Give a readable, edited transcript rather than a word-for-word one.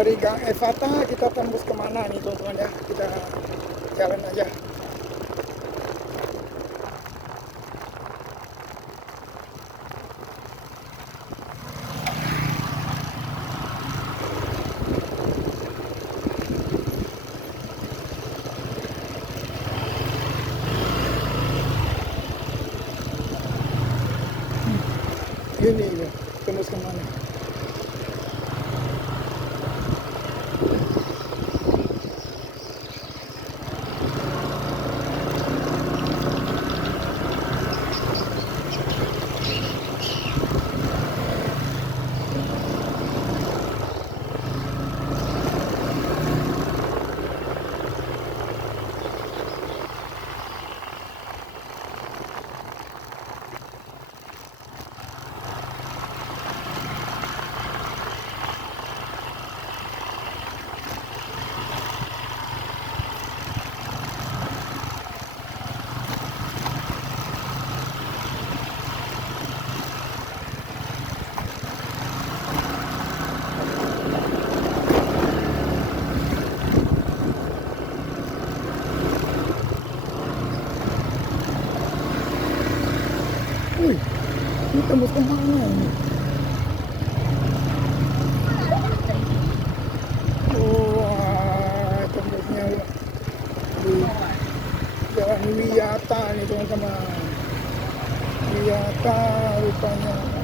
Dari Gang Evata kita tembus kemana nih teman-teman ya, kita jalan aja. Ini tembus kemana? Wih, ini tembus kemana ini? Wah, tembusnya di Jalan Wiyata nih teman-teman. Wiyata rupanya.